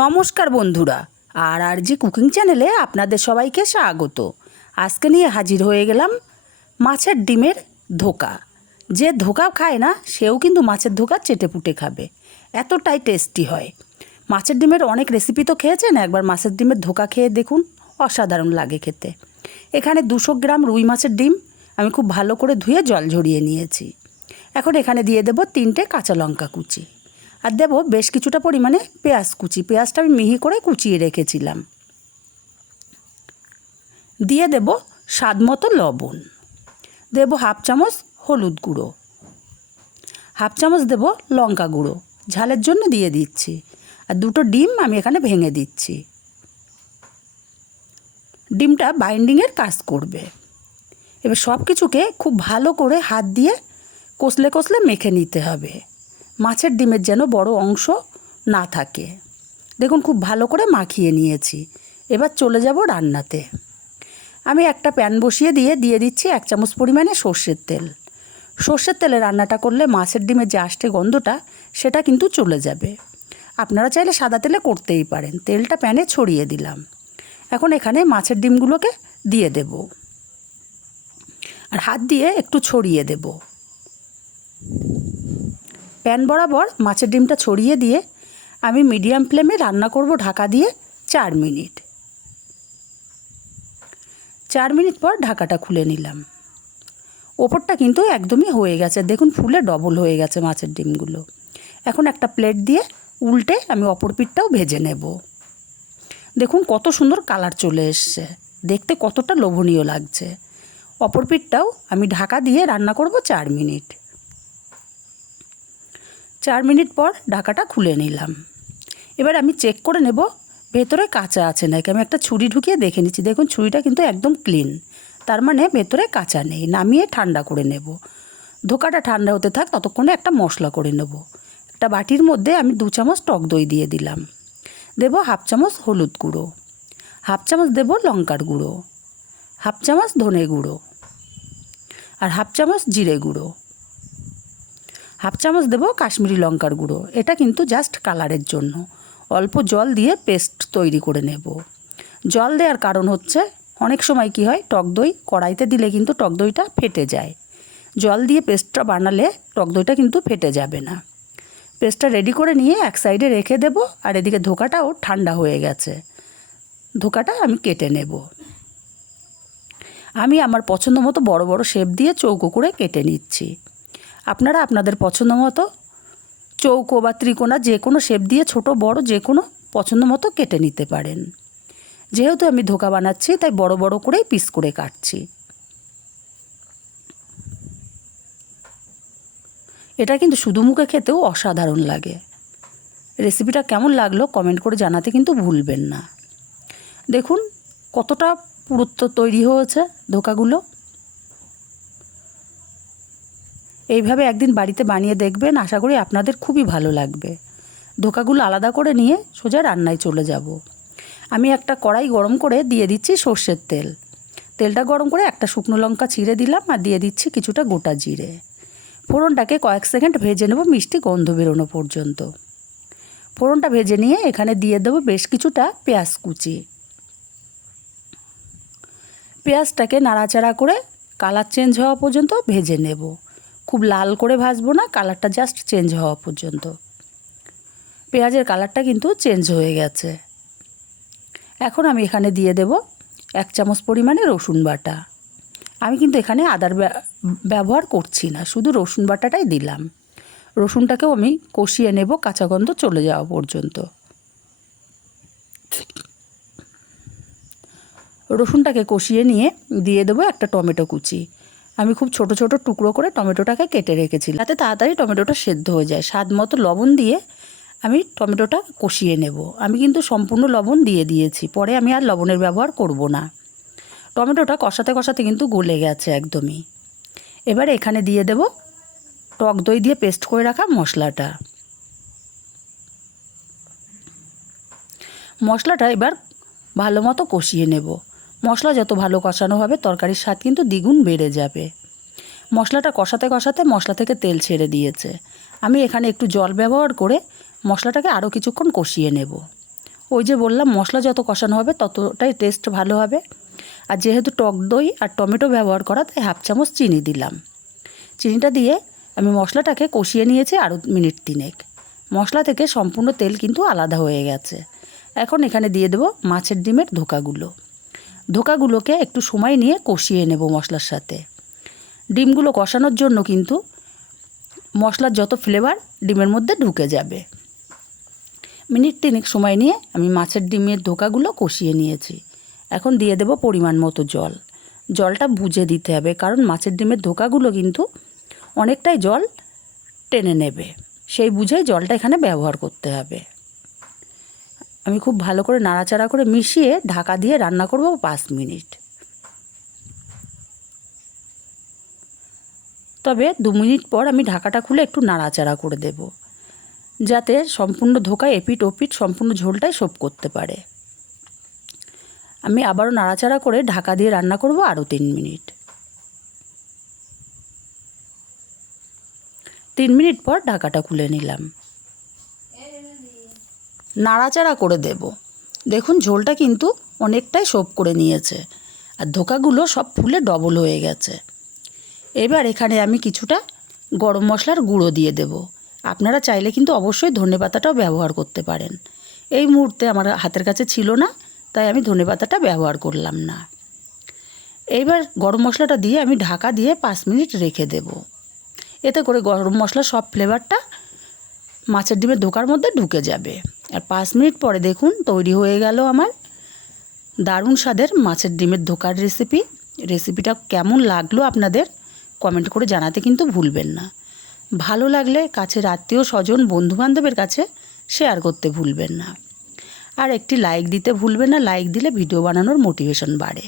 নমস্কার বন্ধুরা, আর জি কুকিং চ্যানেলে আপনাদের সবাইকে স্বাগত। আজকে নিয়ে হাজির হয়ে গেলাম মাছের ডিমের ধোকা। যে ধোকা খায় না সেও কিন্তু মাছের ধোকা চেটেপুটে খাবে, এতটাই টেস্টি হয়। মাছের ডিমের অনেক রেসিপি তো খেয়েছেন, একবার মাছের ডিমের ধোকা খেয়ে দেখুন, অসাধারণ লাগে খেতে। এখানে 200 গ্রাম রুই মাছের ডিম আমি খুব ভালো করে ধুয়ে জল ঝরিয়ে নিয়েছি। এখন এখানে দিয়ে দেব 3টে কাঁচা লঙ্কা কুচি, আর দেব বেশ কিছুটা পরিমাণে পেঁয়াজ কুচি। পেঁয়াজটা আমি মিহি করে কুচিয়ে রেখেছিলাম। দিয়ে দেব স্বাদ মতো লবণ, দেব হাফ চামচ হলুদ গুঁড়ো, হাফ চামচ দেব লঙ্কা গুঁড়ো, ঝালের জন্য দিয়ে দিচ্ছি। আর 2টো ডিম আমি এখানে ভেঙে দিচ্ছি। ডিমটা বাইন্ডিংয়ের কাজ করবে। এবার সব কিছুকে খুব ভালো করে হাত দিয়ে কষলে কষলে মেখে নিতে হবে, মাছের ডিমের যেন বড় অংশ না থাকে। দেখুন খুব ভালো করে মাখিয়ে নিয়েছি। এবার চলে যাব রান্নাতে। আমি একটা প্যান বসিয়ে দিয়ে দিচ্ছি 1 চামচ পরিমাণে সর্ষের তেল। সর্ষের তেলে রান্নাটা করলে মাছের ডিমের যে আষ্টে গন্ধটা সেটা কিন্তু চলে যাবে। আপনারা চাইলে সাদা তেলে করতেই পারেন। তেলটা প্যানে ছড়িয়ে দিলাম। এখন এখানে মাছের ডিমগুলোকে দিয়ে দেব, আর হাত দিয়ে একটু ছড়িয়ে দেব। প্যান বরাবর মাছের ডিমটা ছড়িয়ে দিয়ে আমি মিডিয়াম ফ্লেমে রান্না করব ঢাকা দিয়ে 4 মিনিট। 4 মিনিট পর ঢাকাটা খুলে নিলাম। ওপরটা কিন্তু একদমই হয়ে গেছে, দেখুন ফুলে ডবল হয়ে গেছে মাছের ডিমগুলো। এখন একটা প্লেট দিয়ে উল্টে আমি অপর পিঠটাও ভেজে নেব। দেখুন কত সুন্দর কালার চলে এসছে, দেখতে কতটা লোভনীয় লাগছে। অপর পিঠটাও আমি ঢাকা দিয়ে রান্না করব 4 মিনিট। 4 মিনিট পর ঢাকাটা খুলে নিলাম। এবার আমি চেক করে নেব ভেতরে কাঁচা আছে নাকি। আমি একটা ছুরি ঢুকিয়ে দেখে নিচ্ছি। দেখুন ছুরিটা কিন্তু একদম ক্লিন, তার মানে ভেতরে কাঁচা নেই। নামিয়ে ঠান্ডা করে নেব। ধোকাটা ঠান্ডা হতে থাক, ততক্ষণে একটা মশলা করে নেব। একটা বাটির মধ্যে আমি 2 চামচ টক দই দিয়ে দিলাম। দেব হাফ চামচ হলুদ গুঁড়ো, হাফ চামচ দেব লঙ্কার গুঁড়ো, হাফ চামচ ধনে গুঁড়ো, আর হাফ চামচ জিরে গুঁড়ো, হাফ চামচ দেব কাশ্মীরি লঙ্কার গুঁড়ো। এটা কিন্তু জাস্ট কালারের জন্য। অল্প জল দিয়ে পেস্ট তৈরি করে নেব। জল দেওয়ার কারণ হচ্ছে অনেক সময় কি হয়, টক দই কড়াইতে দিলে কিন্তু টক দইটা ফেটে যায়। জল দিয়ে পেস্টটা বানালে টক দইটা কিন্তু ফেটে যাবে না। পেস্টটা রেডি করে নিয়ে এক সাইডে রেখে দেব। আর এদিকে ধোকাটাও ঠান্ডা হয়ে গেছে। ধোকাটা আমি কেটে নেব। আমি আমার পছন্দ মতো বড় বড় শেপ দিয়ে চৌকো করে কেটে নিচ্ছি। আপনারা আপনাদের পছন্দ মতো চৌকো বা ত্রিকোণা যে কোনো শেপ দিয়ে ছোট বড় যে কোনো পছন্দ মতো কেটে নিতে পারেন। যেহেতু আমি ধোকা বানাচ্ছি তাই বড় বড় করেই পিস করে কাটছি। এটা কিন্তু শুধু মুখে খেতেও অসাধারণ লাগে। রেসিপিটা কেমন লাগলো কমেন্ট করে জানাতে কিন্তু ভুলবেন না। দেখুন কতটা পুরুত্ব তৈরি হয়েছে ধোকাগুলো। এইভাবে একদিন বাড়িতে বানিয়ে দেখবেন, আশা করি আপনাদের খুবই ভালো লাগবে। ধোকাগুলো আলাদা করে নিয়ে সোজা রান্নায় চলে যাব। আমি একটা কড়াই গরম করে দিয়ে দিচ্ছি সর্ষের তেল। তেলটা গরম করে একটা শুকনো লঙ্কা ছিঁড়ে দিলাম, আর দিয়ে দিচ্ছি কিছুটা গোটা জিরে। ফোড়নটাকে কয়েক সেকেন্ড ভেজে নেব মিষ্টি গন্ধ বেরোনো পর্যন্ত। ফোড়নটা ভেজে নিয়ে এখানে দিয়ে দেবো বেশ কিছুটা পেঁয়াজ কুচি। পেঁয়াজটাকে নাড়াচাড়া করে কালার চেঞ্জ হওয়া পর্যন্ত ভেজে নেব। খুব লাল করে ভাজবো না, কালারটা জাস্ট চেঞ্জ হওয়া পর্যন্ত। পেঁয়াজের কালারটা কিন্তু চেঞ্জ হয়ে গেছে। এখন আমি এখানে দিয়ে দেব 1 চামচ পরিমাণে রসুন বাটা। আমি কিন্তু এখানে আদার ব্যবহার করছি না, শুধু রসুন বাটাটাই দিলাম। রসুনটাকেও আমি কষিয়ে নেব কাঁচা গন্ধ চলে যাওয়া পর্যন্ত। রসুনটাকে কষিয়ে নিয়ে দিয়ে দেবো একটা টমেটো কুচি। আমি খুব ছোট ছোট টুকরো করে টমেটোটাকে কেটে রেখেছিলাম, যাতে তাড়াতাড়ি টমেটোটা সেদ্ধ হয়ে যায়। স্বাদ মতো লবণ দিয়ে আমি টমেটোটা কষিয়ে নেব। আমি কিন্তু সম্পূর্ণ লবণ দিয়ে দিয়েছি, পরে আমি আর লবণের ব্যবহার করব না। টমেটোটা কষাতে কষাতে কিন্তু গলে গেছে একদমই। এবারে এখানে দিয়ে দেব টক দই দিয়ে পেস্ট করে রাখা মশলাটা। মশলাটা এবার ভালো মতো কষিয়ে নেব। মশলা যত ভালো কষানো হবে তরকারির স্বাদ কিন্তু দ্বিগুণ বেড়ে যাবে। মশলাটা কষাতে কষাতে মশলা থেকে তেল ছেড়ে দিয়েছে। আমি এখানে একটু জল ব্যবহার করে মশলাটাকে আরও কিছুক্ষণ কষিয়ে নেব। ওই যে বললাম মশলা যত কষানো হবে ততটাই টেস্ট ভালো হবে। আর যেহেতু টক দই আর টমেটো ব্যবহার করা, তাই 1/2 চামচ চিনি দিলাম। চিনিটা দিয়ে আমি মশলাটাকে কষিয়ে নিয়েছি আরও মিনিট 3। মশলা থেকে সম্পূর্ণ তেল কিন্তু আলাদা হয়ে গেছে। এখন এখানে দিয়ে দেবো মাছের ডিমের ধোকাগুলোকে একটু সময় নিয়ে কষিয়ে নেব মশলার সাথে। ডিমগুলো কষানোর জন্য কিন্তু মশলার যত ফ্লেভার ডিমের মধ্যে ঢুকে যাবে। মিনিট 3 সময় নিয়ে আমি মাছের ডিমের ধোকাগুলো কষিয়ে নিয়েছি। এখন দিয়ে দেব পরিমাণ মতো জল। জলটা বুঝে দিতে হবে, কারণ মাছের ডিমের ধোকাগুলো কিন্তু অনেকটাই জল টেনে নেবে, সেই বুঝেই জলটা এখানে ব্যবহার করতে হবে। আমি খুব ভালো করে নাড়াচাড়া করে মিশিয়ে ঢাকা দিয়ে রান্না করব 5 মিনিট। তবে 2 মিনিট পর আমি ঢাকাটা খুলে একটু নাড়াচাড়া করে দেব, যাতে সম্পূর্ণ ধোকা এপিট ওপিট সম্পূর্ণ ঝোলটাই সোপ করতে পারে। আমি আবারও নাড়াচাড়া করে ঢাকা দিয়ে রান্না করব আরও 3 মিনিট। 3 মিনিট পর ঢাকাটা খুলে নিলাম, নাড়াচাড়া করে দেব। দেখুন ঝোলটা কিন্তু অনেকটাই সোপ করে নিয়েছে আর ধোকাগুলো সব ফুলে ডবল হয়ে গেছে। এবার এখানে আমি কিছুটা গরম মশলার গুঁড়ো দিয়ে দেব। আপনারা চাইলে কিন্তু অবশ্যই ধনেপাতাটাও ব্যবহার করতে পারেন। এই মুহূর্তে আমার হাতের কাছে ছিল না, তাই আমি ধনেপাতাটা ব্যবহার করলাম না। এইবার গরম মশলাটা দিয়ে আমি ঢাকা দিয়ে 5 মিনিট রেখে দেব। এতে করে গরম মশলার সব ফ্লেভারটা মাছের ডিমের ধোকার মধ্যে ঢুকে যাবে। আর 5 মিনিট পরে দেখুন তৈরি হয়ে গেল আমার দারুণ স্বাদের মাছের ডিমের ধোকার রেসিপি। রেসিপিটা কেমন লাগলো আপনাদের কমেন্ট করে জানাতে কিন্তু ভুলবেন না। ভালো লাগলে কাছের আত্মীয় স্বজন বন্ধুবান্ধবের কাছে শেয়ার করতে ভুলবেন না। আর একটি লাইক দিতে ভুলবেন না, লাইক দিলে ভিডিও বানানোর মোটিভেশন বাড়ে।